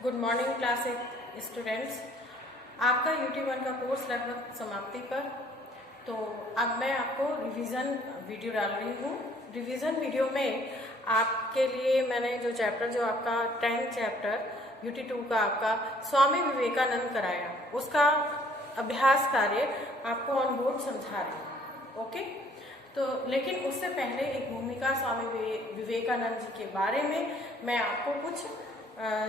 Good morning class 8 students. आपका UT 1 का course लगभग समाप्ति पर। तो अब मैं आपको रिवीजन वीडियो डाल रही हूँ। रिवीजन वीडियो में आपके लिए मैंने जो आपका 10th चैप्टर यूटी 2 का आपका स्वामी विवेकानंद कराया, उसका अभ्यास कार्य आपको ऑन बोर्ड समझा रही हूँ। ओके, तो लेकिन उससे पहले एक भूमिका स्वामी विवेकानंद जी के बारे में मैं आपको कुछ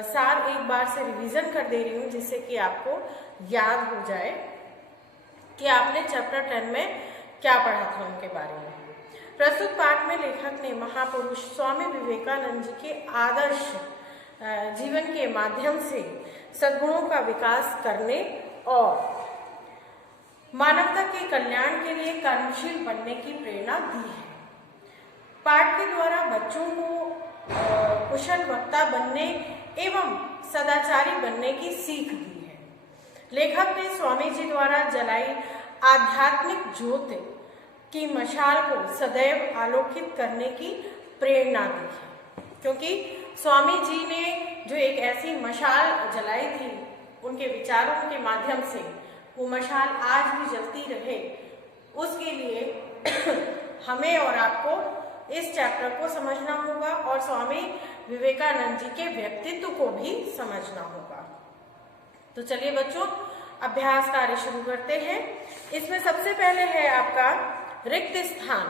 सार एक बार से रिवीजन कर दे रही हूँ, जिससे कि आपको याद हो जाए कि आपने चैप्टर 10 में क्या पढ़ा था उनके बारे में। प्रस्तुत पाठ में लेखक ने महापुरुष स्वामी विवेकानंद जी के आदर्श जीवन के माध्यम से सद्गुणों का विकास करने और मानवता के कल्याण के लिए कर्मशील बनने की प्रेरणा दी है। पाठ के द्वारा बच्चों को कुशल वक्ता बनने एवं सदाचारी बनने की सीख दी है। लेखक ने स्वामी जी द्वारा जलाई आध्यात्मिक ज्योति की मशाल को सदैव आलोकित करने की प्रेरणा दी है, क्योंकि स्वामी जी ने जो एक ऐसी मशाल जलाई थी, उनके विचारों के माध्यम से वो मशाल आज भी जलती रहे, उसके लिए हमें और आपको इस चैप्टर को समझना होगा और स्वामी विवेकानंद जी के व्यक्तित्व को भी समझना होगा। तो चलिए बच्चों, अभ्यास कार्य शुरू करते हैं। इसमें सबसे पहले है आपका रिक्त स्थान,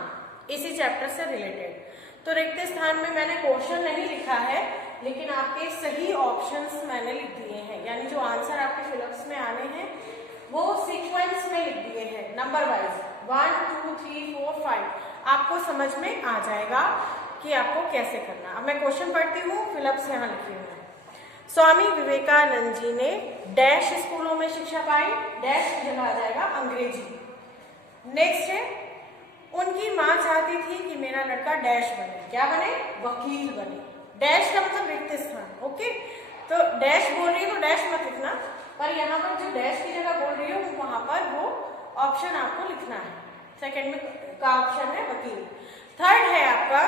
इसी चैप्टर से रिलेटेड। तो रिक्त स्थान में मैंने क्वेश्चन नहीं लिखा है, लेकिन आपके सही ऑप्शंस मैंने लिख दिए हैं, यानी जो आंसर आपके फिलअप्स में आने हैं वो सीक्वेंस में लिख दिए हैं, नंबर वाइज 1 2 3 4 5। आपको समझ में आ जाएगा कि आपको कैसे करना। अब मैं क्वेश्चन पढ़ती हूँ, फिलअप्स यहाँ लिखे हुए हैं। स्वामी विवेकानंद जी ने डैश स्कूलों में शिक्षा पाई, डैश की जगह आ जाएगा अंग्रेजी। नेक्स्ट है, उनकी माँ चाहती थी कि मेरा लड़का डैश बने, क्या बने, वकील बने। डैश का मतलब रिक्त स्थान। ओके, तो डैश बोल रही है तो डैश मत लिखना, पर यहाँ पर जो डैश की जगह बोल रही हो वहां पर वो ऑप्शन आपको लिखना है। सेकंड में का ऑप्शन है वकील। थर्ड है आपका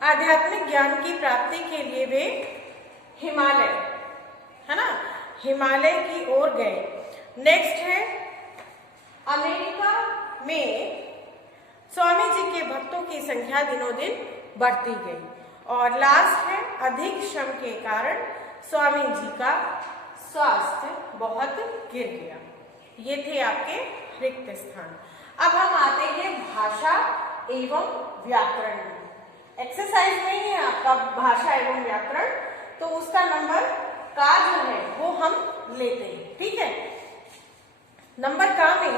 आध्यात्मिक ज्ञान की प्राप्ति के लिए वे हिमालय, है ना, हिमालय की ओर गए। नेक्स्ट है अमेरिका में स्वामी जी के भक्तों की संख्या दिनों दिन बढ़ती गई। और लास्ट है अधिक श्रम के कारण स्वामी जी का स्वास्थ्य बहुत गिर गया। ये थे आपके रिक्त स्थान। अब हम आते हैं भाषा एवं व्याकरण में। एक्सरसाइज में ही है आपका भाषा एवं व्याकरण, तो उसका नंबर का जो है वो हम लेते हैं, ठीक है। नंबर का में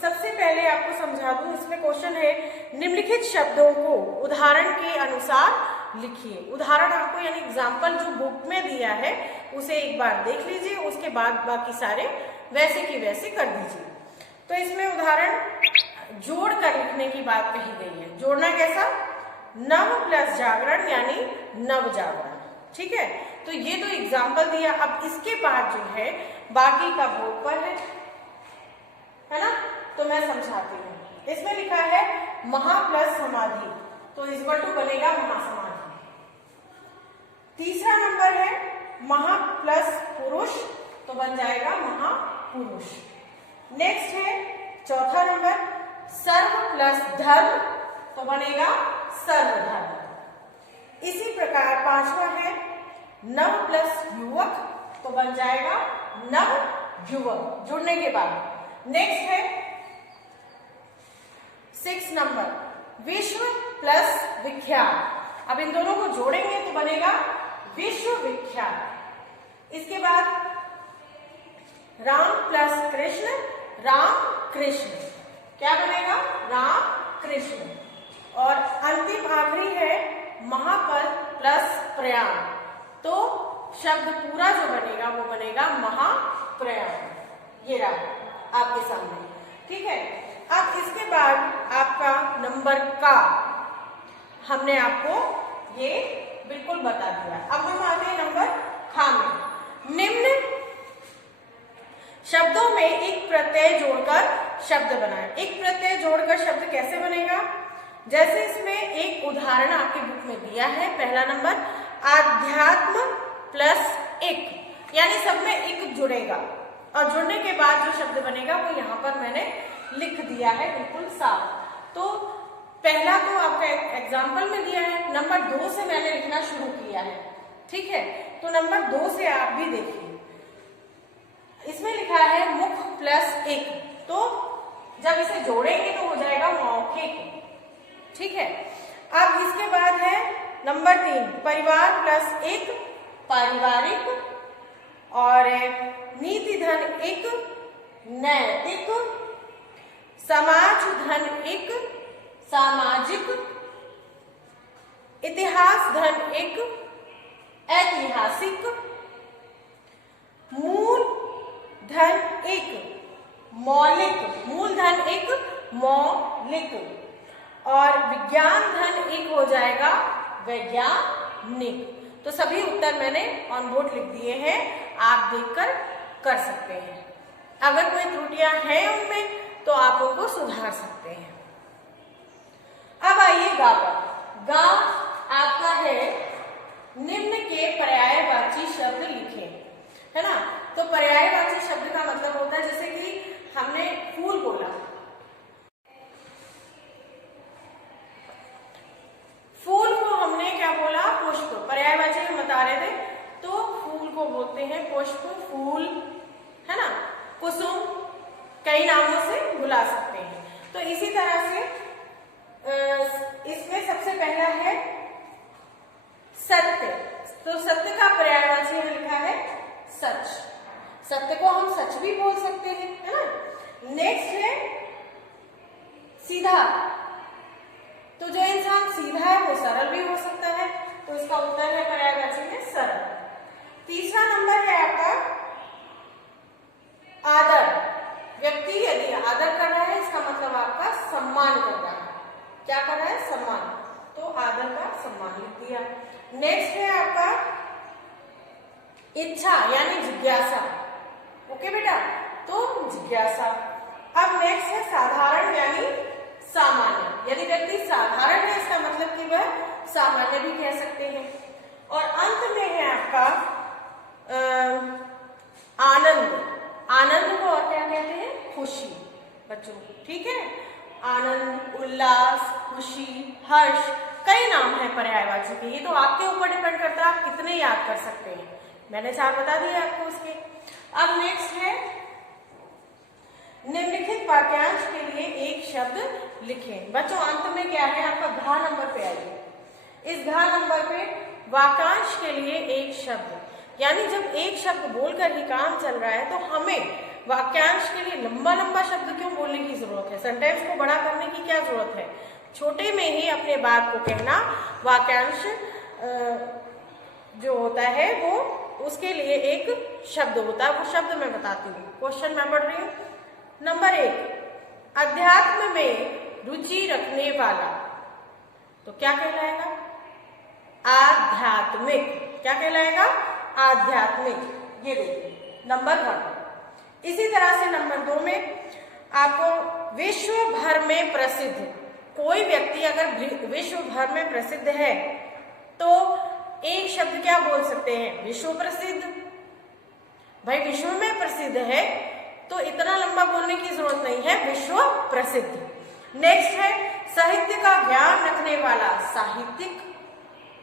सबसे पहले आपको समझा दूं, इसमें क्वेश्चन है निम्नलिखित शब्दों को उदाहरण के अनुसार लिखिए। उदाहरण आपको यानी एग्जाम्पल जो बुक में दिया है उसे एक बार देख लीजिए, उसके बाद बाकी सारे वैसे की वैसे कर दीजिए। तो इसमें उदाहरण जोड़ कर लिखने की बात कही गई है। जोड़ना कैसा, नव प्लस जागरण यानी नव जागरण, ठीक है। तो ये तो एग्जाम्पल दिया। अब इसके बाद जो है बाकी का बोर्ड पर है ना, तो मैं समझाती हूँ। इसमें लिखा है महा प्लस समाधि, तो इक्वल टू बनेगा महासमाधि। तीसरा नंबर है महा प्लस पुरुष, तो बन जाएगा महापुरुष। नेक्स्ट है चौथा नंबर सर्व प्लस धर्म, तो बनेगा सर्वधर्म। इसी प्रकार पांचवा है नव प्लस युवक, तो बन जाएगा नव युवक जुड़ने के बाद। नेक्स्ट है 6 नंबर विश्व प्लस विख्यात। अब इन दोनों को जोड़ेंगे तो बनेगा विश्व विख्यात। इसके बाद राम प्लस कृष्ण, राम कृष्ण, क्या बनेगा, राम कृष्ण। और अंतिम आखिरी है महापद प्लस प्रयाण, तो शब्द पूरा जो बनेगा वो बनेगा महाप्रयाण। ये रहा आपके सामने, ठीक है। अब इसके बाद आपका नंबर का हमने आपको ये बिल्कुल बता दिया। अब हम आते हैं नंबर खा में। निम्न शब्दों में एक प्रत्यय जोड़कर शब्द बनाएं। एक प्रत्यय जोड़कर शब्द कैसे बनेगा, जैसे इसमें एक उदाहरण आपकी बुक में दिया है। पहला नंबर आध्यात्म प्लस एक, यानी सब में एक जुड़ेगा और जुड़ने के बाद जो शब्द बनेगा वो यहाँ पर मैंने लिख दिया है बिल्कुल साफ। तो पहला तो आपका एग्जाम्पल में दिया है, नंबर 2 से मैंने लिखना शुरू किया है, ठीक है। तो नंबर 2 से आप भी देखिए, इसमें लिखा है मुख प्लस एक, तो जब इसे जोड़ेंगे तो हो जाएगा मौखिक, ठीक है। अब इसके बाद है नंबर 3 परिवार प्लस एक पारिवारिक, और नीति धन एक नैतिक, समाज धन एक सामाजिक, इतिहास धन एक ऐतिहासिक, मूल धन एक मौलिक, मूल धन एक मौलिक, और विज्ञान धन एक हो जाएगा वैज्ञानिक। तो सभी उत्तर मैंने ऑन बोर्ड लिख दिए हैं, आप देखकर कर सकते हैं। अगर कोई त्रुटियां हैं उनमें तो आप उनको सुधार सकते हैं। अब आइए गा पर। गा आपका है निम्न के पर्यायवाची शब्द लिखें, है ना। तो पर्यायवाची शब्द का मतलब होता है, जैसे कि हमने फूल बोला, फूल को हमने क्या बोला पुष्प, पर्यायवाची हम बता रहे थे, तो फूल को बोलते हैं पुष्प, फूल, है ना, कुसुम, कई नामों से बुला सकते हैं। तो इसी तरह से इसमें सबसे पहला है सत्य, तो सत्य का पर्यायवाची में लिखा है सच, सत्य को हम सच भी बोल सकते हैं, है ना। नेक्स्ट है सीधा, तो जो इंसान सीधा है वो सरल भी हो सकता है, तो इसका उत्तर है पर्यायवाची में सरल। तीसरा नंबर है आपका आदर, व्यक्ति यदि आदर कर रहा है इसका मतलब आपका सम्मान कर रहा है, क्या कर रहा है सम्मान, तो आदर का सम्मान लिख दिया। नेक्स्ट है आपका इच्छा यानी जिज्ञासा, ओके बेटा, तो जिज्ञासा। अब नेक्स्ट है साधारण यानी सामान्य, यदि व्यक्ति साधारण है इसका मतलब कि वह सामान्य भी कह सकते हैं। और अंत में है आपका आनंद, आनंद को और क्या कहते हैं खुशी, बच्चों, ठीक है। आनंद, उल्लास, खुशी, हर्ष, कई नाम है पर्यायवाची के, ये तो आपके ऊपर डिपेंड करता है आप कितने याद कर सकते हैं, मैंने 4 बता दिए आपको उसके। अब नेक्स्ट है निम्नलिखित वाक्यांश के लिए एक शब्द लिखें। बच्चों अंत में क्या है आपका घ नंबर पे आइए, इस घ नंबर पे वाक्यांश के लिए एक शब्द, यानी जब एक शब्द बोलकर ही काम चल रहा है तो हमें वाक्यांश के लिए लंबा लंबा शब्द क्यों बोलने की जरूरत है, सेंटेंस को बड़ा करने की क्या जरूरत है, छोटे में ही अपने बात को कहना। वाक्यांश जो होता है वो उसके लिए एक शब्द होता है, वो शब्द मैं बताती हूँ। क्वेश्चन मैं पढ़ रही हूँ। नंबर 1 अध्यात्म में रुचि रखने वाला, तो क्या कहलाएगा आध्यात्मिक, क्या कहलाएगा आध्यात्मिक, ये देखिए नंबर 1। इसी तरह से नंबर 2 में आपको विश्व भर में प्रसिद्ध, कोई व्यक्ति अगर विश्व भर में प्रसिद्ध है तो एक शब्द क्या बोल सकते हैं विश्व प्रसिद्ध, भाई विश्व में प्रसिद्ध है तो इतना लंबा बोलने की जरूरत नहीं है, विश्व प्रसिद्ध। नेक्स्ट है साहित्य का ज्ञान रखने वाला, साहित्यिक,